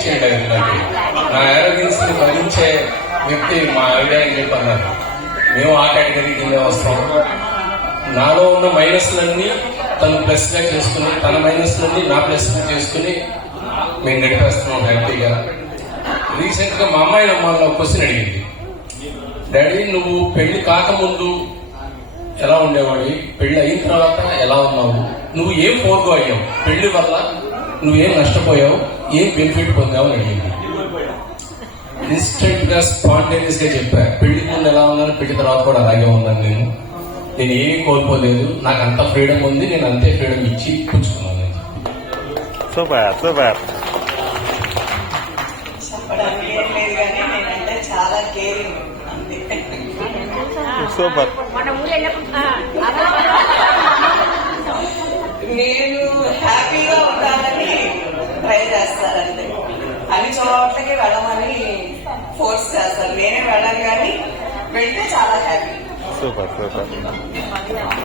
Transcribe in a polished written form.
ఇచ్చేయండి అది నాకు. నా ఏరోగెన్స్ ని భరించే వ్యక్తి మా ఆవిడ అని చెప్పి అన్నారు. మేము ఆ కేటగిరీ కింద వస్తాం. నాలో ఉన్న మైనస్లన్నీ తను ప్లస్ గా చేసుకుని, తన మైనస్లన్నీ నా ప్లస్ గా చేసుకుని మేము నడిపేస్తున్నాం హ్యాపీగా. రీసెంట్ గా మా అమ్మాయి నమ్మాలని ఒక క్వశ్చన్ అడిగింది. డాడీ, నువ్వు పెళ్లి కాకముందు ఎలా ఉండేవాడి, పెళ్లి అయిన తర్వాత ఎలా ఉన్నావు, నువ్వు ఏం ఫోర్గో అయ్యావు, పెళ్లి వల్ల నువ్వేం నష్టపోయావు, ఏం బెనిఫిట్ పొందావు అని అడిగింది. ఇన్స్టెంట్ గా స్పాంటేనియస్ గా చెప్పా, పెళ్లి ముందు ఎలా ఉన్నాను, పెళ్లి తర్వాత కూడా అలాగే ఉన్నాను. నేను ఏమీ కోల్పోలేదు, నాకు అంత ఫ్రీడమ్ ఉంది, నేను అంతే ఫ్రీడమ్ ఇచ్చి పుచ్చుకున్నాను. Super super. చెప్పడానికి ఏం లేదు కానీ నేనంటే చాలా కేరింగ్ అంతే. సూపర్. నేను హ్యాపీగా ఉండాలని ట్రై చేస్తారంతే. అన్ని చోట్లకి వెళ్ళమని ఫోర్స్ చేస్తారు. నేనే వెళ్ళను కానీ వెళ్తే చాలా హ్యాపీ. Super super.